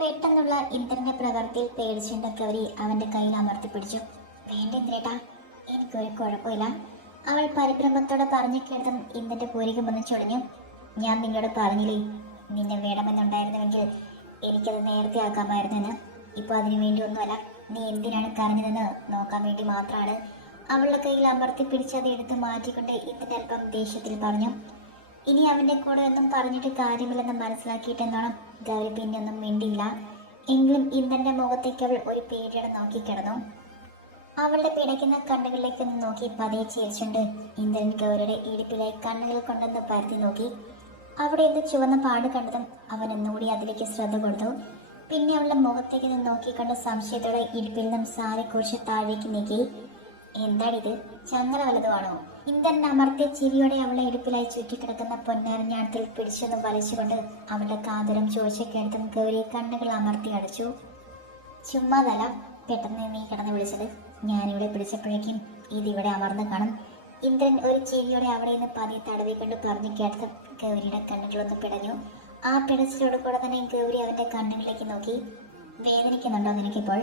പെട്ടെന്നുള്ള ഇന്ദ്രന്റെ പ്രവൃത്തിയിൽ പേടിച്ചുണ്ട ഗൗരി അവന്റെ കയ്യിൽ അമർത്തി പിടിച്ചു. വേണ്ട ഇന്ദ്രേട്ടാ എനിക്കൊരു കുഴപ്പമില്ല. അവൾ പരിഭ്രമത്തോടെ പറഞ്ഞു കേട്ടതും ഇന്ദ്രന്റെ പൂരികം വന്ന് ചൊളിഞ്ഞു. ഞാൻ നിന്നോട് പറഞ്ഞില്ലേ നിന്നെ വേണമെന്നുണ്ടായിരുന്നുവെങ്കിൽ എനിക്കത് നേരത്തെ ആക്കാമായിരുന്നെന്ന്. ഇപ്പോൾ അതിനു വേണ്ടി ഒന്നുമല്ല നീ എന്തിനാണ് കരഞ്ഞതെന്ന് നോക്കാൻ വേണ്ടി മാത്രമാണ്. അവളുടെ കയ്യിൽ അമർത്തി പിടിച്ചത് എടുത്ത് മാറ്റിക്കൊണ്ട് ഇന്ദ്രന്റെ അല്പം ദേഷ്യത്തിൽ പറഞ്ഞു. ഇനി അവന്റെ കൂടെ ഒന്നും പറഞ്ഞിട്ട് കാര്യമില്ലെന്ന് മനസ്സിലാക്കിയിട്ടെന്നോണം ഗൗരി പിന്നൊന്നും മിണ്ടില്ല എങ്കിലും ഇന്ദ്രന്റെ മുഖത്തേക്ക് അവൾ ഒരു പേടിയോടെ നോക്കിക്കിടന്നു. അവളുടെ പിടയ്ക്കുന്ന കണ്ണുകളിലേക്ക് നോക്കി പതിയെ ചിരിച്ചുണ്ട് ഇന്ദ്രൻ ഗൗരിയുടെ ഇടുപ്പിലായി കണ്ണുകൾ കൊണ്ടൊന്ന് പരത്തി നോക്കി. അവിടെ എന്ത് ചുവന്ന പാട് കണ്ടതും അവൻ ഒന്നുകൂടി അതിലേക്ക് ശ്രദ്ധ കൊടുത്തു. പിന്നെ അവളുടെ മുഖത്തേക്ക് നിന്ന് നോക്കിക്കൊണ്ട് സംശയത്തോടെ ഇടുപ്പിൽ നിന്നും സാരി കുറിച്ച് താഴേക്ക് നീക്കി. എന്താണിത്? ചങ്ങല വല്ലതുമാണോ? ഇന്ദ്രൻ അമർത്തിയ ചിരിയോടെ അവളെ ഇടുപ്പിലായി ചുറ്റിക്കിടക്കുന്ന പൊന്നാരഞ്ഞാണത്തിൽ പിടിച്ചൊന്ന് വലിച്ചുകൊണ്ട് അവളുടെ കാതരം ചോദിച്ചൊക്കെടുത്തും ഗൗരി കണ്ണുകൾ അമർത്തി അടച്ചു. ചുമ്മാതല പെട്ടെന്ന് നീ കിടന്ന് വിളിച്ചത്. ഞാനിവിടെ പിടിച്ചപ്പോഴേക്കും ഇതിവിടെ അമർന്ന് കാണും. ഇന്ദ്രൻ ഒരു ചിരിയോടെ അവിടെ നിന്ന് പതിയെ തടവിക്കൊണ്ട് പറഞ്ഞു കേട്ടത് ഗൗരിയുടെ കണ്ണുകളൊന്ന് പിടഞ്ഞു. ആ പിടച്ചിലോട് കൂടെ തന്നെ ഗൗരി അവന്റെ കണ്ണുകളിലേക്ക് നോക്കി. വേദനിക്കുന്നുണ്ടോ നിനക്കിപ്പോൾ?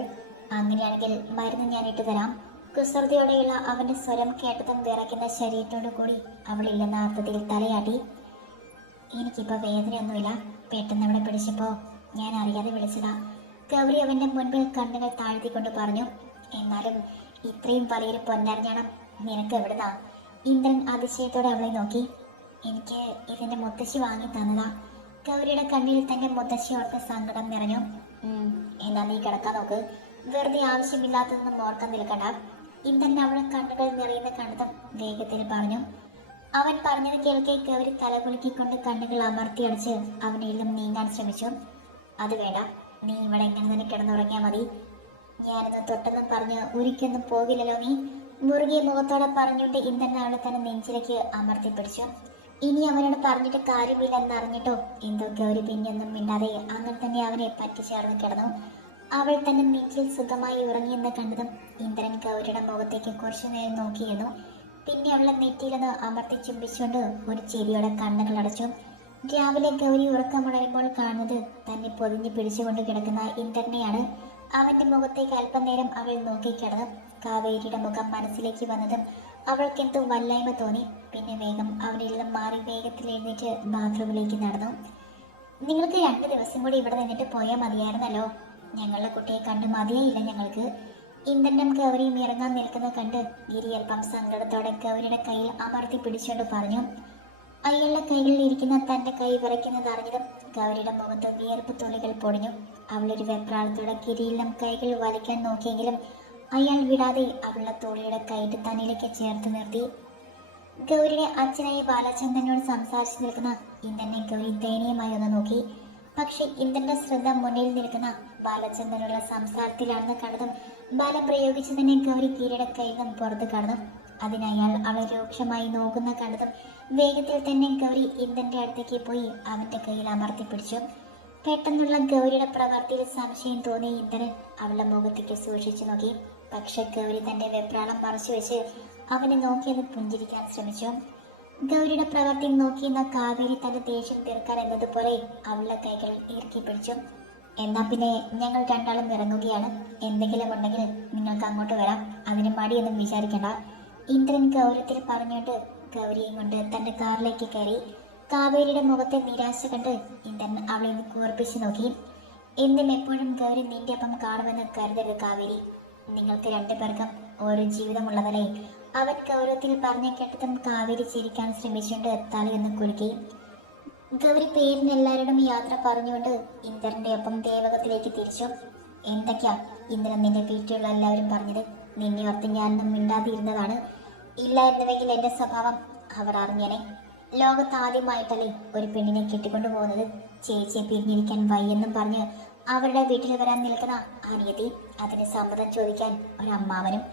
അങ്ങനെയാണെങ്കിൽ മരുന്ന് ഞാൻ ഇട്ടു തരാം കുസൃതിയോടെയുള്ള അവന്റെ സ്വരം കേട്ടതും വിറയ്ക്കുന്ന ശരീരത്തോടു കൂടി അവൾ ഇല്ലെന്ന അർത്ഥത്തിൽ തലയാട്ടി എനിക്കിപ്പോ വേദനയൊന്നുമില്ല. പെട്ടെന്ന് അവിടെ പിടിച്ചപ്പോ ഞാൻ അറിയാതെ വിളിച്ചതാ. ഗൗരി അവന്റെ മുൻപിൽ കണ്ണുകൾ താഴ്ത്തിക്കൊണ്ട് പറഞ്ഞു എന്നാലും ഇത്രയും വലിയൊരു പൊന്നറിഞ്ഞണം നിനക്ക് എവിടുന്നാ? ഇന്ദ്രൻ അതിശയത്തോടെ അവളെ നോക്കി എനിക്ക് ഇതിന്റെ മുത്തശ്ശി വാങ്ങി തന്നതാ. ഗൗരിയുടെ കണ്ണിൽ തന്റെ മുത്തശ്ശി ഓർത്ത് സങ്കടം നിറഞ്ഞു "ഉം, എന്നാ നീ കിടക്കാൻ നോക്ക്. വെറുതെ ആവശ്യമില്ലാത്തതൊന്നും ഓർക്കാൻ നിൽക്കണ്ട. ഇന്ദ്രൻ അവളെ കണ്ണുകൾ നിറയുന്ന കണ്ടതും വേഗത്തിൽ പറഞ്ഞു. അവൻ പറഞ്ഞത് കേൾക്കെ ഗൗരി തലകുലുക്കിക്കൊണ്ട് കണ്ണുകൾ അമർത്തി അടച്ച് അവനെല്ലാം നീങ്ങാൻ ശ്രമിച്ചു. അത് വേണ്ട നീ ഇവിടെ എങ്ങനെ തന്നെ കിടന്നുറങ്ങിയാൽ മതി. ഞാനൊന്ന് തൊട്ടെന്നും പറഞ്ഞ് ഉരുക്കൊന്നും പോകില്ലല്ലോ നീ. മുറുകിയ മുഖത്തോടെ പറഞ്ഞുകൊണ്ട് ഇന്ദ്രൻ അവളെ തന്നെ നെഞ്ചിലേക്ക് അമർത്തി പിടിച്ചു. ഇനി അവനോട് പറഞ്ഞിട്ട് കാര്യമില്ലെന്ന് അറിഞ്ഞിട്ടോ എന്തോ ഗൗരി പിന്നെയൊന്നും മിണ്ടാതെ അങ്ങനെ തന്നെ അവനെ പറ്റിച്ചേർന്ന് കിടന്നു. അവൾ തന്റെ നെഞ്ചിൽ സുഖമായി ഉറങ്ങിയെന്ന് കണ്ടതും ഇന്ദ്രൻ ഗൗരിയുടെ മുഖത്തേക്ക് കുറച്ചു നേരം നോക്കിയിരുന്നു. പിന്നെ അവളെ നെറ്റിയിലൊന്ന് അമർത്തി ചുംബിച്ചുകൊണ്ട് ഒരു ചെവിയോടെ കണ്ണുകൾ അടച്ചു. രാവിലെ ഗൗരി ഉറക്കമുണരുമ്പോൾ കാണുന്നത് തന്നെ പൊതിഞ്ഞു പിടിച്ചുകൊണ്ട് കിടക്കുന്ന ഇന്ദ്രനെയാണ്. അവന്റെ മുഖത്തേക്ക് അല്പനേരം അവൾ നോക്കിക്കിടന്നു. കാവേരിയുടെ മുഖം മനസ്സിലേക്ക് വന്നതും അവൾക്കെന്തോ വല്ലായ്മ തോന്നി. പിന്നെ വേഗം നിന്നും മാറി വേഗത്തിൽ എഴുന്നേറ്റ് ബാത്റൂമിലേക്ക് നടന്നു. നിങ്ങൾക്ക് രണ്ട് ദിവസം കൂടി ഇവിടെ നിന്നിട്ട് പോയാൽ മതിയായിരുന്നല്ലോ. ഞങ്ങളുടെ കുട്ടിയെ കണ്ട് മതിയായില്ല ഞങ്ങൾക്ക്. ഇന്ദ്രനും ഗൗരിയും ഇറങ്ങാൻ നിൽക്കുന്നത് കണ്ട് ഗിരി അല്പം സങ്കടത്തോടെ ഗൗരിയുടെ കയ്യിൽ അമർത്തി പിടിച്ചുകൊണ്ട് പറഞ്ഞു അയാളുടെ കയ്യിൽ ഇരിക്കുന്ന തന്റെ കൈ വിറയ്ക്കുന്നത് അറിഞ്ഞതും ഗൗരിയുടെ മുഖത്ത് വിയർപ്പ് തുള്ളികൾ പൊടിഞ്ഞു. അവളൊരു വെപ്രാളത്തോടെ ഗിരിയിലും കൈകൾ വലിക്കാൻ നോക്കിയെങ്കിലും അയാൾ വിടാതെ അവളുടെ തോളിയുടെ കൈയിട്ട് തന്നിലേക്ക് ചേർത്ത് നിർത്തി. ഗൗരിയുടെ അച്ഛനായി ബാലചന്ദ്രനോട് സംസാരിച്ചു നിൽക്കുന്ന ഇന്ദ്രനെ ഗൗരി ദയനീയമായി ഒന്ന് നോക്കി. പക്ഷെ ഇന്ദ്രന്റെ ശ്രദ്ധ മുന്നിൽ നിൽക്കുന്ന ബാലചന്ദ്രനുള്ള സംസാരത്തിലാണെന്ന് കണ്ടതും ബലം പ്രയോഗിച്ചു തന്നെ ഗൗരി കീരിയുടെ കൈകം പുറത്ത് കടന്നു. അതിനയാൾ അവളെ രൂക്ഷമായി നോക്കുന്ന കണ്ടതും വേഗത്തിൽ തന്നെ ഗൗരി ഇന്ദ്രന്റെ അടുത്തേക്ക് പോയി അവന്റെ കയ്യിൽ അമർത്തി പിടിച്ചു. പെട്ടെന്നുള്ള ഗൗരിയുടെ പ്രവർത്തിയിൽ സംശയം തോന്നിയ ഇന്ദ്രൻ അവളുടെ മുഖത്തേക്ക് സൂക്ഷിച്ചു നോക്കി. പക്ഷെ ഗൗരി തന്റെ വെപ്രാളം മറച്ചു വെച്ച് അവനെ നോക്കിയത് പുഞ്ചിരിക്കാൻ ശ്രമിച്ചു. ഗൗരിയുടെ പ്രവർത്തി നോക്കിയെന്ന കാവേരി തന്റെ ദേഷ്യം തീർക്കാൻ എന്നതുപോലെ അവളുടെ കൈകൾ ഇറുക്കി പിടിച്ചു. എന്നാ പിന്നെ ഞങ്ങൾ രണ്ടാളും ഇറങ്ങുകയാണ് എന്തെങ്കിലും ഉണ്ടെങ്കിൽ നിങ്ങൾക്ക് അങ്ങോട്ട് വരാം. അതിന് മടിയൊന്നും വിചാരിക്കണ്ട. ഇന്ദ്രൻ ഗൗരവത്തിൽ പറഞ്ഞുകൊണ്ട് ഗൗരിയും കൊണ്ട് തന്റെ കാറിലേക്ക് കയറി കാവേരിയുടെ മുഖത്തെ നിരാശ കണ്ട് ഇന്ദ്രൻ അവളെ ഒന്ന് കൂർപ്പിച്ച് നോക്കി. എന്നും എപ്പോഴും ഗൗരി നിന്റെ ഒപ്പം കാണുമെന്ന് കരുതരുത് കാവേരി. നിങ്ങൾക്ക് രണ്ടു പേർക്കും ഓരോ ജീവിതമുള്ളതല്ലേ? അവൻ ഗൗരവത്തിൽ പറഞ്ഞു കേട്ടതും കാവേരി ചിരിക്കാൻ ശ്രമിച്ചുകൊണ്ട് തലയൊന്ന് കുലുക്കി. ഗൗരി പേരിന് എല്ലാവരോടും യാത്ര പറഞ്ഞുകൊണ്ട് ഇന്ദ്രന്റെ ഒപ്പം ദേവകത്തിലേക്ക് തിരിച്ചു. എന്തൊക്കെയാ ഇന്ദ്രൻ നിന്റെ വീട്ടിലുള്ള എല്ലാവരും പറഞ്ഞത്? നിന്നെ ഓർത്ത് ഞാനൊന്നും മിണ്ടാതിരുന്നതാണ്. ഇല്ല എന്നുവെങ്കിൽ എന്റെ സ്വഭാവം അവർ അറിഞ്ഞേനെ. ലോകത്ത് ആദ്യമായിട്ടല്ലേ ഒരു പെണ്ണിനെ കെട്ടിക്കൊണ്ടു പോകുന്നത്. ചേച്ചിയെ പിരിഞ്ഞിരിക്കാൻ വയ്യെന്നും പറഞ്ഞ് അവരുടെ വീട്ടിൽ വരാൻ നിൽക്കുന്ന അനിയതി അതിന് സമ്മതം ചോദിക്കാൻ ഒരമ്മാവനും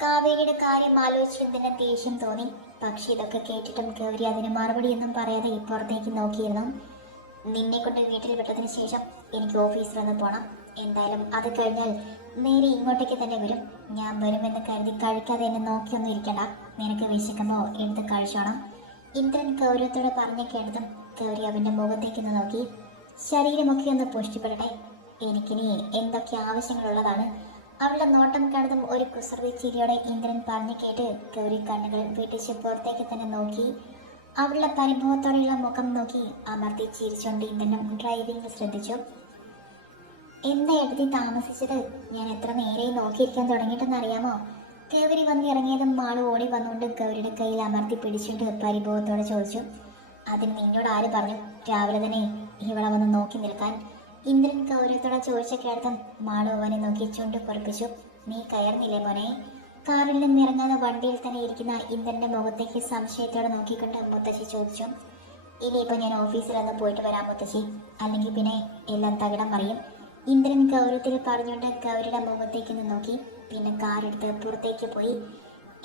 കാവേരിയുടെ കാര്യം ആലോചിച്ച് തന്നെ ദേഷ്യം തോന്നി. പക്ഷെ ഇതൊക്കെ കേട്ടിട്ടും ഗൗരി അതിന് മറുപടിയൊന്നും പറയാതെ ഇപ്പുറത്തേക്ക് നോക്കിയിരുന്നു. നിന്നെ കൊണ്ട് വീട്ടിൽ വിട്ടതിന് ശേഷം എനിക്ക് ഓഫീസിൽ ഒന്ന് പോണം. എന്തായാലും അത് കഴിഞ്ഞാൽ നേരെ ഇങ്ങോട്ടേക്ക് തന്നെ വരും. ഞാൻ വരുമെന്ന് കരുതി കഴിക്കാതെ എന്നെ നോക്കിയൊന്നും ഇരിക്കണ്ട. നിനക്ക് വിശക്കുമ്പോ എടുത്ത് കഴിച്ചോണം. ഇന്ദ്രൻ ഗൗരവത്തോടെ പറഞ്ഞു കേട്ടതും ഗൗരി അവന്റെ മുഖത്തേക്ക് ഒന്ന് നോക്കി. ശരീരമൊക്കെ ഒന്ന് പുഷ്ടിപ്പെടട്ടെ. എനിക്കിനി എന്തൊക്കെ ആവശ്യങ്ങളുള്ളതാണ് അവളുടെ നോട്ടം കണ്ടതും ഒരു കുസൃതി ചിരിയോടെ ഇന്ദ്രൻ പറഞ്ഞു കേട്ട് ഗൗരി കണ്ണുകൾ വീട്ടിച്ച് പുറത്തേക്ക് തന്നെ നോക്കി. അവളുടെ പരിഭവത്തോടെയുള്ള മുഖം നോക്കി അമർത്തി ചിരിച്ചുകൊണ്ട് ഇന്ദ്രനും ഡ്രൈവിംഗ് ശ്രദ്ധിച്ചു. എന്താ എടുത്തി താമസിച്ചത്? ഞാൻ എത്ര നേരെ നോക്കിയിരിക്കാൻ തുടങ്ങിയിട്ടെന്ന് അറിയാമോ ഗൗരി വന്നിറങ്ങിയതും മാൾ ഓടി വന്നുകൊണ്ട് ഗൗരിയുടെ കയ്യിൽ അമർത്തി പിടിച്ചിട്ട് പരിഭവത്തോടെ ചോദിച്ചു. അതിന് നിന്നോട് ആര് പറഞ്ഞു? രാവിലെ തന്നെ ഇവിടെ വന്ന് നോക്കി നിൽക്കാൻ. ഇന്ദ്രൻ ഗൗരവത്തോടെ ചോദിച്ച മാളു അവനെ നോക്കി ചുണ്ട് പൊറപ്പിച്ചു. നീ കയർന്നില്ലേ മോനെ? കാറിൽ നിന്ന് ഇറങ്ങാതെ വണ്ടിയിൽ തന്നെ ഇരിക്കുന്ന ഇന്ദ്രന്റെ മുഖത്തേക്ക് സംശയത്തോടെ നോക്കിക്കൊണ്ട് മുത്തശ്ശി ചോദിച്ചു. ഇനിയിപ്പോ ഞാൻ ഓഫീസിൽ ഒന്ന് പോയിട്ട് വരാം മുത്തശ്ശി. അല്ലെങ്കിൽ പിന്നെ എല്ലാം തകിടം മറിയും. ഇന്ദ്രൻ ഗൗരവത്തിൽ പറഞ്ഞുകൊണ്ട് ഗൗരിയുടെ മുഖത്തേക്ക് ഒന്ന് നോക്കി. പിന്നെ കാറെടുത്ത് പുറത്തേക്ക് പോയി.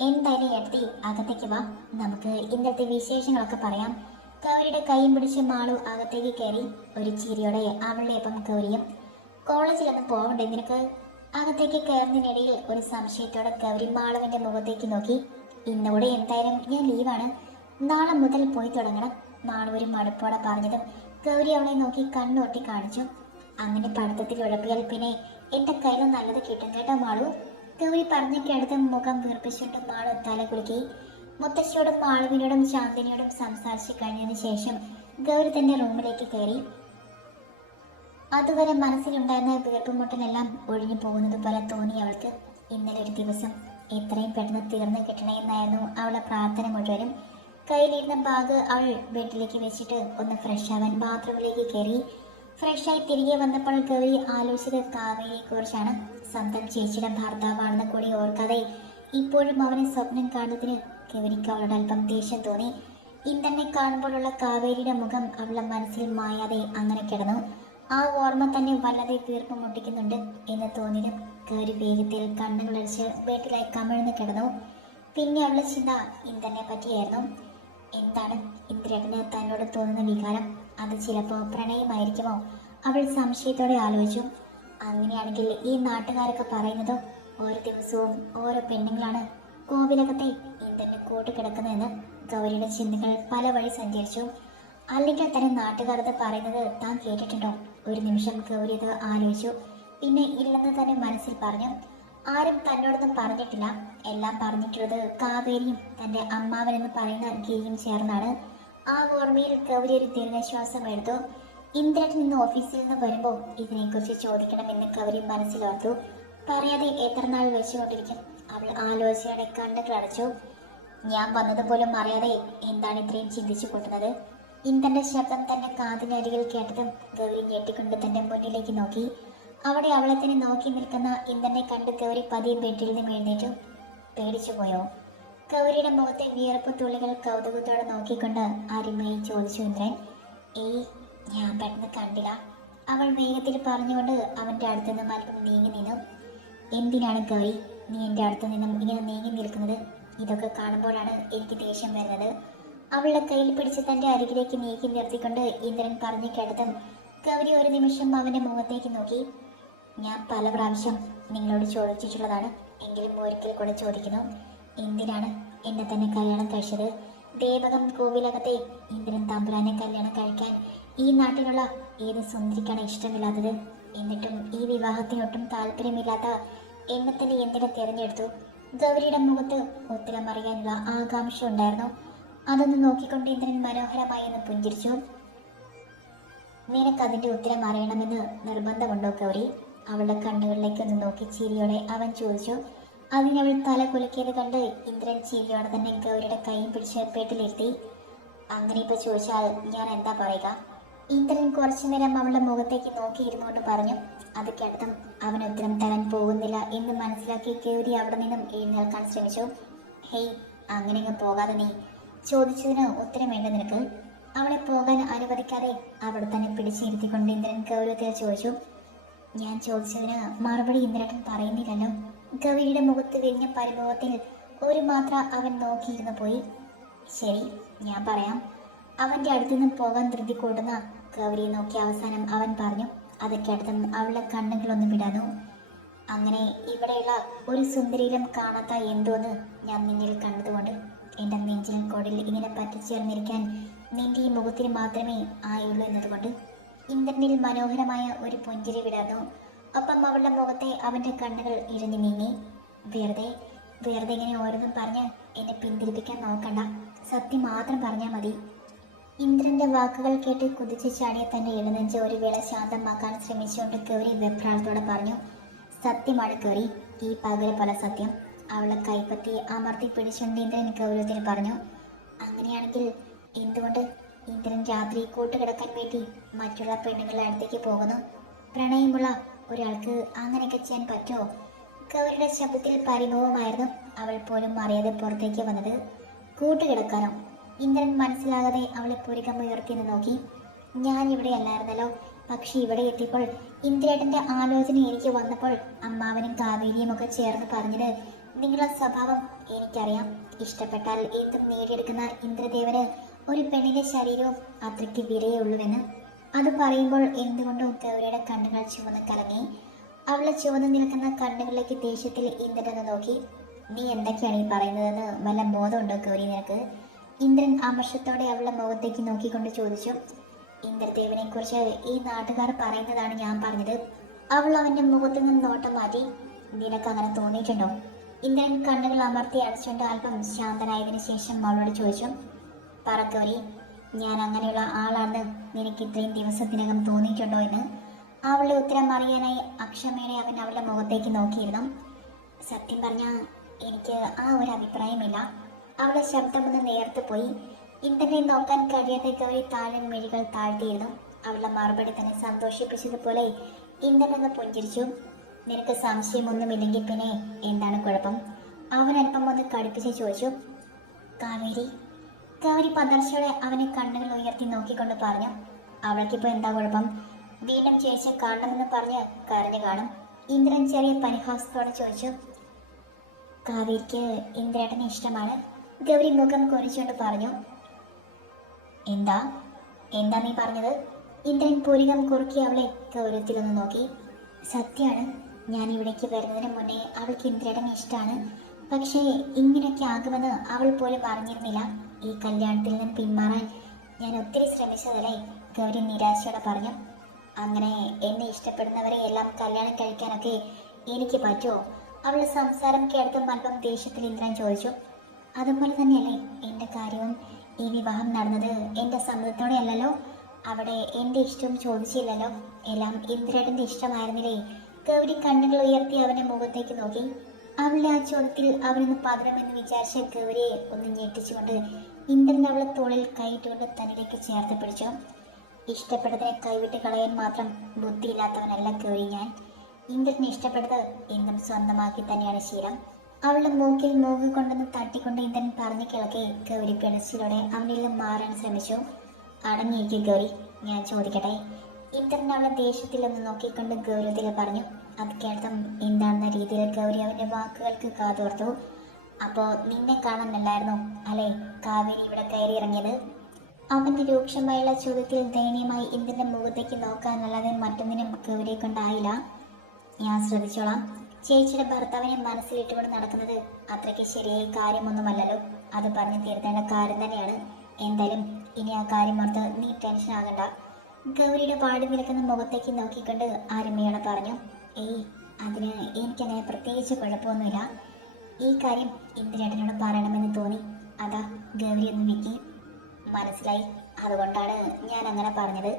എന്തായാലും എത്തി അകത്തേക്ക് വാ. നമുക്ക് ഇന്നത്തെ വിശേഷങ്ങളൊക്കെ പറയാം. ഗൗരിയുടെ കൈയും പിടിച്ച് മാളു അകത്തേക്ക് കയറി ഒരു ചിരിയോടെ അവളുടെ ഒപ്പം ഗൗരിയും കോളേജിലൊന്നും പോകണ്ടേ നിനക്ക്? അകത്തേക്ക് കയറുന്നതിനിടയിൽ ഒരു സംശയത്തോടെ ഗൗരി മാളുവിന്റെ മുഖത്തേക്ക് നോക്കി. ഇന്നോടെ എന്തായാലും ഞാൻ ലീവാണ്. നാളെ മുതൽ പോയി തുടങ്ങണം മാളു ഒരു മടുപ്പോടെ പറഞ്ഞതും ഗൗരി അവളെ നോക്കി കണ്ണൊട്ടി കാണിച്ചു. അങ്ങനെ പഠിത്തത്തിൽ ഉഴപ്പിയാൽ പിന്നെ എന്റെ കയ്യിൽ നല്ലത് കിട്ടും കേട്ടോ മാളു. ഗൗരി പറഞ്ഞു അടുത്ത് മുഖം വീർപ്പിച്ചിട്ട് മാളു തല കുലുക്കി. മുത്തശ്ശിയോടും പാളവിനോടും ശാന്തിനിയോടും സംസാരിച്ചു കഴിഞ്ഞതിന് ശേഷം ഗൗരി തന്റെ റൂമിലേക്ക് കയറി. അതുവരെ മനസ്സിലുണ്ടായിരുന്ന വീർപ്പുമുട്ടലെല്ലാം ഒഴിഞ്ഞു പോകുന്നത് പോലെ തോന്നി അവൾക്ക് ഇന്നലെ ഒരു ദിവസം. എത്രയും പെട്ടെന്ന് തീർന്നു കിട്ടണമെന്നായിരുന്നു അവളുടെ പ്രാർത്ഥന മുഴുവനും. കയ്യിലിരുന്ന ബാഗ് അവൾ ബെഡിലേക്ക് വെച്ചിട്ട് ഒന്ന് ഫ്രഷ് ആവാൻ ബാത്റൂമിലേക്ക് കയറി. ഫ്രഷായി തിരികെ വന്നപ്പോൾ ഗൗരി ആലോചിച്ചത് കാവേരിയെ കുറിച്ചാണ് സ്വന്തം ചേച്ചിയുടെ ഭർത്താവാണെന്ന് കൂടി ഓർക്കാതെ ഇപ്പോഴും അവനെ സ്വപ്നം കാണുന്നതിന് ഗൗരിക്ക് അവളോട് അല്പം ദേഷ്യം തോന്നി. ഇന്ദ്രനെ കാണുമ്പോഴുള്ള കാവേരിയുടെ മുഖം അവളുടെ മനസ്സിൽ മായാതെ അങ്ങനെ കിടന്നു. ആ ഓർമ്മ തന്നെ വല്ലാതെ വീർപ്പ് മുട്ടിക്കുന്നുണ്ട് എന്ന് തോന്നിയും കയറി വേഗത്തിൽ കണ്ണുകളടിച്ച് വീട്ടിലായി കമിഴ്ന്ന് കിടന്നു. പിന്നെ അവളുടെ ചിന്ത ഇന്ദ്രനെ പറ്റിയായിരുന്നു. എന്താണ് ഇന്ദ്രന് തന്നോട് തോന്നുന്ന വികാരം? അത് ചിലപ്പോൾ പ്രണയമായിരിക്കുമോ? അവൾ സംശയത്തോടെ ആലോചിച്ചു. അങ്ങനെയാണെങ്കിൽ ഈ നാട്ടുകാരൊക്കെ പറയുന്നതും ഓരോ ദിവസവും ഓരോ പെണ്ണുങ്ങളാണ്. കോവിലകത്തെ ഇന്ദ്രന് കൂട്ടുകിടക്കുന്നതെന്ന് ഗൗരിയുടെ ചിന്തകൾ പല വഴി സഞ്ചരിച്ചു. അല്ലെങ്കിൽ തന്നെ നാട്ടുകാരത് പറയുന്നത് താൻ കേട്ടിട്ടുണ്ടോ? ഒരു നിമിഷം ഗൗരി ഇത് ആലോചിച്ചു. പിന്നെ ഇല്ലെന്ന് തന്നെ മനസ്സിൽ പറഞ്ഞു. ആരും തന്നോടൊന്നും പറഞ്ഞിട്ടില്ല. എല്ലാം പറഞ്ഞിട്ടുള്ളത് കാവേരിയും തന്റെ അമ്മാവനെന്ന് പറയുന്ന ഗിരിയും ചേർന്നാണ്. ആ ഓർമ്മയിൽ ഗൗരി ഒരു ദീർഘശ്വാസം എടുത്തു. ഇന്ദ്രൻ നിന്ന് ഓഫീസിൽ നിന്ന് വരുമ്പോൾ ഇതിനെക്കുറിച്ച് ചോദിക്കണമെന്ന് ഗൗരി മനസ്സിലോർത്തു. പറയാതെ എത്ര നാൾ വെച്ചുകൊണ്ടിരിക്കും? അവൾ ആലോചനയുടെ കണ്ണുകൾ അടച്ചു ഞാൻ വന്നത് പോലും അറിയാതെ എന്താണ് ഇത്രയും ചിന്തിച്ചു കൂട്ടുന്നത്? ഇന്ദ്രന്റെ ശബ്ദം തന്റെ കാതിനരികിൽ കേട്ടതും ഗൗരി ഞെട്ടിക്കൊണ്ട് തന്റെ മുന്നിലേക്ക് നോക്കി. അവിടെ അവളെ തന്നെ നോക്കി നിൽക്കുന്ന ഇന്ദ്രനെ കണ്ട് ഗൗരി പതിയെ ബെഡിൽ നിന്ന് എഴുന്നേറ്റു. പേടിച്ചു പോയോ? ഗൗരിയുടെ മുഖത്തെ വിയർപ്പ് തുള്ളികൾ കൗതുകത്തോടെ നോക്കിക്കൊണ്ട് അരുമയിൽ ചോദിച്ചു ഇന്ദ്രൻ. ഏയ് ഞാൻ പെട്ടെന്ന് കണ്ടില്ല. അവൾ വേഗത്തിൽ പറഞ്ഞുകൊണ്ട് അവന്റെ അടുത്തുനിന്ന് നിന്നും അല്പം നീങ്ങി നിന്നു. എന്തിനാണ് ഗൗരി? നീ എന്റെ അടുത്ത് നിന്നും ഇങ്ങനെ നീങ്ങി നിൽക്കുന്നത് ഇതൊക്കെ കാണുമ്പോഴാണ് എനിക്ക് ദേഷ്യം വരുന്നത്. അവളുടെ കയ്യിൽ പിടിച്ച് തന്റെ അരികിലേക്ക് നീക്കി നിർത്തിക്കൊണ്ട് ഇന്ദ്രൻ പറഞ്ഞു കേട്ടതും ഗൗരി ഒരു നിമിഷം അവന്റെ മുഖത്തേക്ക് നോക്കി. ഞാൻ പല പ്രാവശ്യം നിങ്ങളോട് ചോദിച്ചിട്ടുള്ളതാണ്. എങ്കിലും ഒരിക്കൽ കൂടെ ചോദിക്കുന്നു. എന്തിനാണ് എന്നെ തന്നെ കല്യാണം കഴിച്ചത്? ദേവകം കോവിലകത്തെ ഇന്ദ്രൻ തമ്പുരാനെ കല്യാണം കഴിക്കാൻ ഈ നാട്ടിലുള്ള ഏത് സുന്ദരിക്കാണ് ഇഷ്ടമില്ലാത്തത്? എന്നിട്ടും ഈ വിവാഹത്തിനൊട്ടും താല്പര്യമില്ലാത്ത എന്നെ തന്നെ തിരഞ്ഞെടുത്തു. ഗൗരിയുടെ മുഖത്ത് ഉത്തരം അറിയാനുള്ള ആകാംക്ഷ ഉണ്ടായിരുന്നു. അതൊന്ന് നോക്കിക്കൊണ്ട് ഇന്ദ്രൻ മനോഹരമായി ഒന്ന് പുഞ്ചിരിച്ചു. നിനക്ക് അതിന്റെ ഉത്തരം അറിയണമെന്ന് നിർബന്ധമുണ്ടോ ഗൗരി? അവളുടെ കണ്ണുകളിലേക്ക് ഒന്ന് നോക്കി ചിരിയോടെ അവൻ ചോദിച്ചു. അതിനവൾ തല കുലുക്കിയത് കണ്ട് ഇന്ദ്രൻ ചിരിയോടെ തന്നെ ഗൗരിയുടെ കൈയും പിടിച്ച് പേട്ടിലിരുത്തി. അങ്ങനെ ഇപ്പൊ ചോദിച്ചാൽ ഞാൻ എന്താ പറയുക? ഇന്ദ്രൻ കുറച്ചു നേരം അവളുടെ മുഖത്തേക്ക് നോക്കിയിരുന്നുകൊണ്ട് പറഞ്ഞു. അത് കേട്ടതും അവൻ ഉത്തരം തരാൻ പോകുന്നില്ല എന്ന് മനസ്സിലാക്കി കയറി അവിടെ നിന്നും എഴുന്നേൽക്കാൻ ശ്രമിച്ചു. ഹേയ് അങ്ങനെ അങ്ങ് പോകാതെ നീ. ചോദിച്ചതിന് ഉത്തരം വേണ്ട നിനക്ക്. അവളെ പോകാൻ അനുവദിക്കാതെ അവിടെ തന്നെ പിടിച്ചിരുത്തിക്കൊണ്ട് ഇന്ദ്രൻ ഗൗരവത്തിൽ ചോദിച്ചു. ഞാൻ ചോദിച്ചതിന് മറുപടി ഇന്ദ്രൻ പറയുന്നില്ലല്ലോ. ഗൗരിയുടെ മുഖത്ത് വിരിഞ്ഞ പരിഭവത്തിൽ ഒരു മാത്രം അവൻ നോക്കിയിരുന്നു പോയി. ശരി ഞാൻ പറയാം. അവന്റെ അടുത്തു നിന്ന് പോകാൻ ധൃതി കൂട്ടുന്ന ഗൗരിയെ നോക്കി അവസാനം അവൻ പറഞ്ഞു അത് കേട്ടതും അവളുടെ കണ്ണുകളൊന്ന് വിടാനോ അങ്ങനെ ഇവിടെയുള്ള ഒരു സുന്ദരിയിലും കാണാത്ത എന്തോന്ന് ഞാൻ നിന്നിൽ കണ്ടതുകൊണ്ട് എന്റെ നെഞ്ചിൽ കൊടിൽ ഇങ്ങനെ പറ്റിച്ചേർന്നിരിക്കാൻ നിന്റെ ഈ മുഖത്തിന് മാത്രമേ ആയുള്ളൂ എന്നതുകൊണ്ട് ഇന്ദ്രനിൽ മനോഹരമായ ഒരു പുഞ്ചിരി വിടർന്നു. ഒപ്പം അവളുടെ മുഖത്തെ അവന്റെ കണ്ണുകൾ ഇഴഞ്ഞു നീങ്ങി. വെറുതെ വെറുതെ ഇങ്ങനെ ഓരോന്നും പറഞ്ഞ് എന്നെ പിന്തിരിപ്പിക്കാൻ നോക്കണ്ട. സത്യം മാത്രം പറഞ്ഞാൽ മതി. ഇന്ദ്രന്റെ വാക്കുകൾ കേട്ട് കുതിച്ചു ചാടിയ തന്റെ ഇടനെഞ്ച് ഒരു വേള ശാന്തമാക്കാൻ ശ്രമിച്ചുകൊണ്ട് ഗൗരി വെപ്രാളത്തോടെ പറഞ്ഞു സത്യമാണ് ഗൗരി ഈ പകൽ പല സത്യം. അവളെ കൈപ്പത്തി അമർത്തി പിടിച്ചുകൊണ്ട് ഇന്ദ്രൻ ഗൗരവത്തിന് പറഞ്ഞു അങ്ങനെയാണെങ്കിൽ എന്തുകൊണ്ട് ഇന്ദ്രൻ രാത്രി കൂട്ടുകിടക്കാൻ വേണ്ടി മറ്റുള്ള പെണ്ണുങ്ങളുടെ അടുത്തേക്ക് പോകുന്നു? പ്രണയമുള്ള ഒരാൾക്ക് അങ്ങനെയൊക്കെ ചെയ്യാൻ പറ്റുമോ? ഗൗരിയുടെ ശബ്ദത്തിൽ പരിഭവമായിരുന്നു അവൾ പോലും അറിയാതെ പുറത്തേക്ക് വന്നത്. കൂട്ടുകിടക്കാനോ ഇന്ദ്രൻ മനസ്സിലാകാതെ അവളെ പുരികം ഉയർത്തി നിന്ന് നോക്കി. ഞാൻ ഇവിടെ അല്ലായിരുന്നല്ലോ. പക്ഷെ ഇവിടെ എത്തിയപ്പോൾ ഇന്ദ്രേട്ടന്റെ ആലോചന എനിക്ക് വന്നപ്പോൾ അമ്മാവനും കാവേരിയും ഒക്കെ ചേർന്ന് പറഞ്ഞത് നിങ്ങളുടെ സ്വഭാവം എനിക്കറിയാം. ഇഷ്ടപ്പെട്ടാൽ ഏതും നേടിയെടുക്കുന്ന ഇന്ദ്രദേവന് ഒരു പെണ്ണിന്റെ ശരീരവും അത്രയ്ക്ക് വിലയുള്ളൂവെന്ന് അത് പറയുമ്പോൾ എന്തുകൊണ്ടും ഗൗരിയുടെ കണ്ണുകൾ ചുവന്ന് കലങ്ങി. അവളെ ചുവന്ന് നിൽക്കുന്ന കണ്ണുകളിലേക്ക് ദേഷ്യത്തിൽ ഇന്ദ്രനെ നോക്കി. നീ എന്തൊക്കെയാണ് ഈ പറയുന്നതെന്ന് വല്ല ബോധമുണ്ടോ ഗൗരി നിനക്ക്? ഇന്ദ്രൻ അമർഷത്തോടെ അവളുടെ മുഖത്തേക്ക് നോക്കിക്കൊണ്ട് ചോദിച്ചു ഇന്ദ്രദേവനെ കുറിച്ച് ഈ നാട്ടുകാർ പറയുന്നതാണ് ഞാൻ പറഞ്ഞത്. അവൾ അവന്റെ മുഖത്ത് നിന്ന് നോട്ടം മാറ്റി നിനക്ക് അങ്ങനെ തോന്നിയിട്ടുണ്ടോ? ഇന്ദ്രൻ കണ്ണുകൾ അമർത്തി അടച്ചുകൊണ്ട് അല്പം ശാന്തനായതിനു ശേഷം അവളോട് ചോദിച്ചു പറക്കോരി ഞാൻ അങ്ങനെയുള്ള ആളാണെന്ന് നിനക്ക് ഇത്രയും ദിവസത്തിനകം തോന്നിയിട്ടുണ്ടോ എന്ന്? അവളുടെ ഉത്തരം അറിയാനായി അക്ഷമയുടെ അവൻ അവളുടെ മുഖത്തേക്ക് നോക്കിയിരുന്നു. സത്യം പറഞ്ഞാൽ എനിക്ക് ആ ഒരു അഭിപ്രായമില്ല. അവളുടെ ശബ്ദമൊന്ന് നേർത്തു പോയി. ഇന്ദ്രനെ നോക്കാൻ കഴിയാതെ ഗൗരി താഴെ മിഴികൾ താഴ്ത്തിയിരുന്നു. അവളുടെ മറുപടി തന്നെ സന്തോഷിപ്പിച്ചതുപോലെ ഇന്ദ്രൻ ഒന്ന് പുഞ്ചിരിച്ചു. നിനക്ക് സംശയമൊന്നുമില്ലെങ്കിൽ പിന്നെ എന്താണ് കുഴപ്പം? അവൻ അല്പം ഒന്ന് കടുപ്പിച്ച് ചോദിച്ചു. കാവേരി. കാവേരി പതർച്ചയോടെ അവനെ കണ്ണുകൾ ഉയർത്തി നോക്കിക്കൊണ്ട് പറഞ്ഞു. അവൾക്കിപ്പോൾ എന്താ കുഴപ്പം? വീണ്ടും ചേച്ചി കാണണമെന്ന് പറഞ്ഞ് കരഞ്ഞു കാണും. ഇന്ദ്രൻ ചെറിയ പരിഹാസത്തോടെ ചോദിച്ചു. കാവേരിക്ക് ഇന്ദ്രേട്ടനെ ഇഷ്ടമാണ്. ഗൗരി മുഖം കുറിച്ചുകൊണ്ട് പറഞ്ഞു എന്താ? എന്താ നീ പറഞ്ഞത്? ഇന്ദ്രൻ പൂരികം കുറുക്കി അവളെ ഗൗരവത്തിലൊന്ന് നോക്കി. സത്യമാണ് ഞാൻ ഇവിടേക്ക് വരുന്നതിന് മുന്നേ അവൾക്ക് ഇന്ദ്രേട്ടനെ ഇഷ്ടമാണ്. പക്ഷേ ഇങ്ങനെയൊക്കെ ആകുമെന്ന് അവൾ പോലും അറിഞ്ഞിരുന്നില്ല. ഈ കല്യാണത്തിൽ നിന്ന് പിന്മാറാൻ ഞാൻ ഒത്തിരി ശ്രമിച്ചതല്ലേ? ഗൗരി നിരാശയോടെ പറഞ്ഞു. അങ്ങനെ എന്നെ ഇഷ്ടപ്പെടുന്നവരെ എല്ലാം കല്യാണം കഴിക്കാനൊക്കെ എനിക്ക് പറ്റുമോ? അവളുടെ സംസാരം കേൾക്കുമ്പോൾ അല്പം ദേഷ്യത്തിൽ ഇന്ദ്രൻ ചോദിച്ചു. അതുപോലെ തന്നെയല്ലേ എന്റെ കാര്യവും ഈ വിവാഹം നടന്നത്? എന്റെ സമ്മതത്തോടെ അല്ലല്ലോ അവിടെ എന്റെ ഇഷ്ടവും ചോദിച്ചില്ലല്ലോ? എല്ലാം ഇന്ദ്രേട്ടന്റെ ഇഷ്ടമായിരുന്നില്ലേ? ഗൗരി കണ്ണുകൾ ഉയർത്തി അവന്റെ മുഖത്തേക്ക് നോക്കി. അവളുടെ ആ ചോദ്യത്തിൽ അവനൊന്ന് പതരമെന്ന് വിചാരിച്ച ഗൗരിയെ ഒന്ന് ഞെട്ടിച്ചുകൊണ്ട് ഇന്ദ്രൻ അവളെ തോളിൽ കൈയിട്ടുകൊണ്ട് തന്നിലേക്ക് ചേർത്ത് പിടിച്ചു. ഇഷ്ടപ്പെട്ടതിനെ കൈവിട്ട് കളയാൻ മാത്രം ബുദ്ധിയില്ലാത്തവനല്ല ഗൗരി ഞാൻ. ഇന്ദ്രനെ ഇഷ്ടപ്പെട്ടത് എന്നും സ്വന്തമാക്കി തന്നെയാണ് ശീലം. അവളുടെ മൂക്കിൽ മൂക്ക് കൊണ്ടൊന്ന് തട്ടിക്കൊണ്ട് ഇന്ദ്രൻ പറഞ്ഞു കിളക്കി ഗൗരി പിണച്ചിലൂടെ അവനിൽ മാറാൻ ശ്രമിച്ചു. അടങ്ങിയേക്ക് ഗൗരി ഞാൻ ചോദിക്കട്ടെ? ഇന്ദ്രൻ അവളെ ദേഷ്യത്തിൽ ഒന്ന് നോക്കിക്കൊണ്ട് ഗൗരവത്തിൽ പറഞ്ഞു. അത് കേൾക്കും എന്താണെന്ന രീതിയിൽ ഗൗരി അവന്റെ വാക്കുകൾക്ക് കാതോർത്തു. അപ്പോ നിന്നെ കാണാനല്ലായിരുന്നു അല്ലേ? കാവേരി ഇവിടെ കയറി ഇറങ്ങിയത്? അവന്റെ രൂക്ഷമായുള്ള ചോദ്യത്തിൽ ദയനീയമായി ഇന്ദ്രന്റെ മുഖത്തേക്ക് നോക്കാനല്ലാതെ മറ്റൊന്നിനും ഗൗരിയെ കൊണ്ടായില്ല. ഞാൻ ശ്രദ്ധിച്ചോളാം. ചേച്ചിയുടെ ഭർത്താവിനെ മനസ്സിലിട്ടുകൊണ്ട് നടക്കുന്നത് അത്രയ്ക്ക് ശരിയായ കാര്യമൊന്നുമല്ലല്ലോ. അത് പറഞ്ഞു തീർത്തേണ്ട കാര്യം തന്നെയാണ്. എന്തായാലും ഇനി ആ കാര്യം ഓർത്ത് നീ ടെൻഷൻ ആകണ്ട. ഗൗരിയുടെ പാടി നിൽക്കുന്ന മുഖത്തേക്ക് നോക്കിക്കൊണ്ട് ആരമ്മയോട് പറഞ്ഞു ഏയ് അതിന് എനിക്കങ്ങനെ പ്രത്യേകിച്ച് കുഴപ്പമൊന്നുമില്ല. ഈ കാര്യം ഇന്ദ്രേട്ടനോട് പറയണമെന്ന് തോന്നി. അതാ ഗൗരി ഒന്ന് വിക്കി. മനസ്സിലായി. അതുകൊണ്ടാണ് ഞാൻ അങ്ങനെ പറഞ്ഞത്.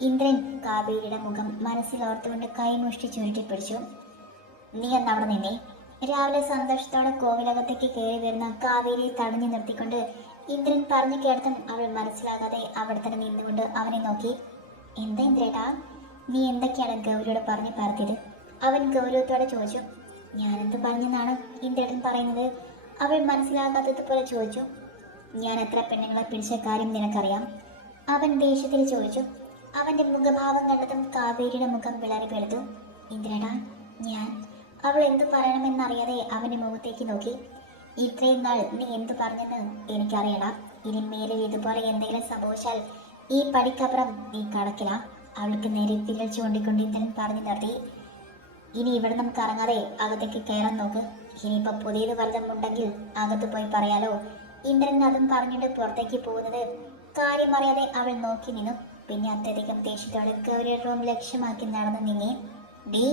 ഇന്ദ്രൻ കാവേരിയുടെ മുഖം മനസ്സിൽ ഓർത്തുകൊണ്ട് കൈമുഷ്ടി ചുരുട്ടി പിടിച്ചു. നീ എന്താ അവിടെ നിന്നേ. രാവിലെ സന്തോഷത്തോടെ കോവിലകത്തേക്ക് കയറി വരുന്ന കാവേരിയെ തടഞ്ഞു നിർത്തിക്കൊണ്ട് ഇന്ദ്രൻ പറഞ്ഞു കേട്ടതും അവൾ മനസ്സിലാകാതെ അവിടെ തന്നെ നിന്നുകൊണ്ട് അവനെ നോക്കി. എന്താ ഇന്ദ്രേട്ടാ? നീ എന്തൊക്കെയാണ് ഗൗരിയോട് പറഞ്ഞു പാർത്തിയത്? അവൻ ഗൗരവത്തോടെ ചോദിച്ചു. ഞാനെന്ത് പറഞ്ഞെന്നാണ് ഇന്ദ്രേട്ടൻ പറയുന്നത്? അവൾ മനസ്സിലാകാത്തതുപോലെ ചോദിച്ചു. ഞാൻ എത്ര പെണ്ണുങ്ങളെ പിടിച്ച കാര്യം നിനക്കറിയാം? അവൻ ദേഷ്യത്തിൽ ചോദിച്ചു. അവന്റെ മുഖഭാവം കണ്ടതും കാവേരിയുടെ മുഖം വിളറി വെളുത്തു ഇന്ദ്രേടാ ഞാൻ അവൾ എന്തു പറയണമെന്നറിയാതെ അവന്റെ മുഖത്തേക്ക് നോക്കി. ഇത്രയും നാൾ നീ എന്തു പറഞ്ഞെന്ന് എനിക്കറിയണം. ഇനി മേലിൽ ഇതുപോലെ എന്തെങ്കിലും സംഭവിച്ചാൽ ഈ പടിക്കപ്പുറം നീ കടക്കില്ല. അവൾക്ക് നേരെ വിരൽ ചൂണ്ടിക്കൊണ്ട് ഇന്ദ്രൻ പറഞ്ഞു നിർത്തി. ഇനി ഇവിടെ നമുക്ക് ഇറങ്ങാതെ അകത്തേക്ക് കയറാൻ നോക്ക്. ഇനിയിപ്പോ പുതിയത് വല്ലതും ഉണ്ടെങ്കിൽ അകത്ത് പോയി പറയാലോ. ഇന്ദ്രൻ അതും പറഞ്ഞിട്ട് പുറത്തേക്ക് പോകുന്നത് കാര്യം അറിയാതെ അവൾ നോക്കി നിന്നു. പിന്നെ അത്യധികം ദേഷ്യത്തോടെ ഗൗരിയുടെ റൂം ലക്ഷ്യമാക്കി നടന്നു നീങ്ങി. ഡീ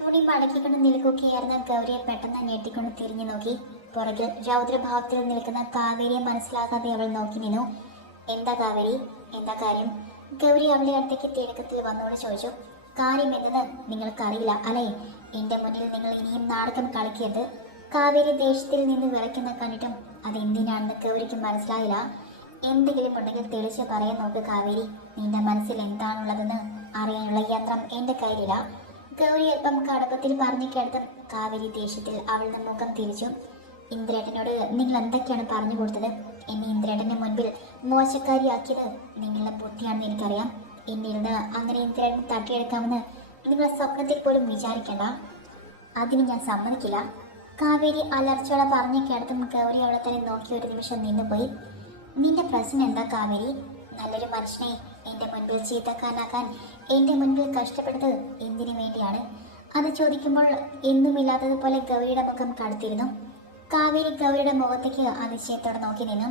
തുണി മടക്കിക്കൊണ്ട് നിൽക്കുകയായിരുന്ന ഗൗരിയെ പെട്ടെന്ന് ഞെട്ടിക്കൊണ്ട് തിരിഞ്ഞു നോക്കി. പുറകിൽ രൗദ്രഭാവത്തിൽ നിൽക്കുന്ന കാവേരിയെ മനസ്സിലാക്കാതെ അവൾ നോക്കി നിന്നു. എന്താ കാവേരി? എന്താ കാര്യം? ഗൗരി അവളുടെ അടുത്തേക്ക് തിടുക്കത്തിൽ വന്നോട് ചോദിച്ചു. കാര്യം എന്തെന്ന് നിങ്ങൾക്കറിയില്ല അല്ലേ? എന്റെ മുന്നിൽ നിങ്ങൾ ഇനിയും നാടകം കളിക്കരുത്. കാവേരി ദേശത്തിൽ നിന്ന് വിളയ്ക്കുന്ന കണ്ടിട്ടും അതെന്തിനാണെന്ന് ഗൗരിക്ക് മനസ്സിലായില്ല. എന്തെങ്കിലും ഉണ്ടെങ്കിൽ തെളിച്ച് പറയാൻ നോക്ക് കാവേരി. നിന്റെ മനസ്സിൽ എന്താണുള്ളതെന്ന് അറിയാനുള്ള യന്ത്രം എന്റെ കയ്യിലില്ല. ഗൗരി അല്പം കടപ്പത്തിൽ പറഞ്ഞു കേട്ട കാവേരി ദേഷ്യത്തിൽ അവളുടെ മുഖം തിരിച്ചു. ഇന്ദ്രേട്ടനോട് നിങ്ങൾ എന്തൊക്കെയാണ് പറഞ്ഞു കൊടുത്തത്? എന്നെ ഇന്ദ്രേട്ടന്റെ മുൻപിൽ മോശക്കാരിയാക്കിയത് നിങ്ങളുടെ ബുദ്ധിയാണെന്ന് എനിക്കറിയാം. എന്നിരുന്ന് അങ്ങനെ ഇന്ദ്രേട്ടൻ തട്ടിയെടുക്കാമെന്ന് നിങ്ങളെ സ്വപ്നത്തിൽ പോലും വിചാരിക്കണ്ട. അതിന് ഞാൻ സമ്മതിക്കില്ല. കാവേരി അലർച്ചയോടെ പറഞ്ഞു കേട്ടതും ഗൗരി അവളെ തന്നെ നോക്കി ഒരു നിമിഷം നിന്നുപോയി. നിന്റെ പ്രശ്നം എന്താ കാവേരി? നല്ലൊരു മനുഷ്യനെ എന്റെ മുൻപിൽ ചീത്തക്കാരനാക്കാൻ എന്റെ മുൻപിൽ കഷ്ടപ്പെട്ടത് എന്തിനു വേണ്ടിയാണ്? അത് ചോദിക്കുമ്പോൾ എന്നുമില്ലാത്തതുപോലെ ഗൗരിയുടെ മുഖം കടുത്തിരുന്നു കാവേരി ഗൗരിയുടെ മുഖത്തേക്ക് അതിശയത്തോടെ നോക്കി നിന്നു.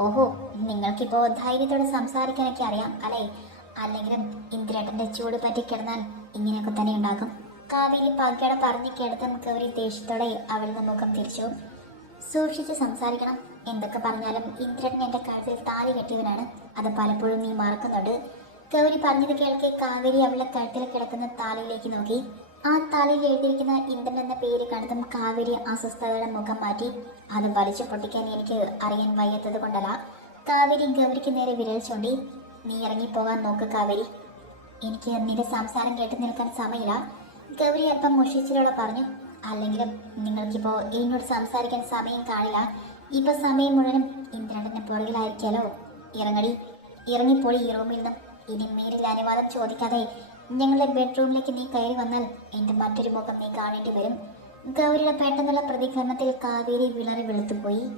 ഓഹോ നിങ്ങൾക്കിപ്പോ ധൈര്യത്തോടെ സംസാരിക്കാനൊക്കെ അറിയാം അല്ലേ? അല്ലെങ്കിലും ഇന്ദ്രേട്ടന്റെ ചൂട് പറ്റി കിടന്നാൽ ഇങ്ങനെയൊക്കെ തന്നെ ഉണ്ടാകും. കാവേരി പകയുടെ പറഞ്ഞു കിടത്തും ഗൗരി ദേഷ്യത്തോടെ അവളുടെ മുഖം തിരിച്ചു. സൂക്ഷിച്ച് സംസാരിക്കണം. എന്തൊക്കെ പറഞ്ഞാലും ഇന്ദ്രൻ എന്റെ കഴുത്തിൽ താലി കെട്ടിയവനാണ്. അത് പലപ്പോഴും നീ മറക്കുന്നുണ്ട്. ഗൗരി പറഞ്ഞത് കേൾക്കെ കാവേരി അവളുടെ കഴുത്തിൽ കിടക്കുന്ന താലിയിലേക്ക് നോക്കി. ആ താലിയിൽ എഴുതിയിരിക്കുന്ന ഇന്ദ്രൻ എന്ന പേര് കണ്ടതും കാവേരി അസ്വസ്ഥതയുടെ മുഖം മാറ്റി. അത് വലിച്ചു പൊട്ടിക്കാൻ എനിക്ക് അറിയാൻ വയ്യാത്തത് കൊണ്ടല്ല. കാവേരി ഗൗരിക്ക് നേരെ വിരൽ ചൂണ്ടി. നീ ഇറങ്ങിപ്പോകാൻ നോക്ക് കാവേരി. എനിക്ക് നിന്റെ സംസാരം കേട്ട് നിൽക്കാൻ സമയമില്ല. ഗൗരി അല്പം മുഷിച്ചിലൂടെ പറഞ്ഞു. അല്ലെങ്കിലും നിങ്ങൾക്കിപ്പോ എന്നോട് സംസാരിക്കാൻ സമയം കാണില്ല. ഇപ്പൊ സമയം മുഴുവനും ഇന്ദ്രനെ പുറകിലായിരിക്കാലോ? ഇറങ്ങടി. ഇറങ്ങിപ്പോയി ഈ റൂമിൽ നിന്നും. ഇനി മേലിൽ അനുവാദം ചോദിക്കാതെ ഞങ്ങളുടെ ബെഡ്റൂമിലേക്ക് നീ കയറി വന്നാൽ എന്റെ മറ്റൊരു മുഖം നീ കാണേണ്ടി വരും. ഗൗരിയുടെ പെട്ടെന്നുള്ള പ്രതികരണത്തിൽ കാവേരി വിളറി വെളുത്തുപോയി.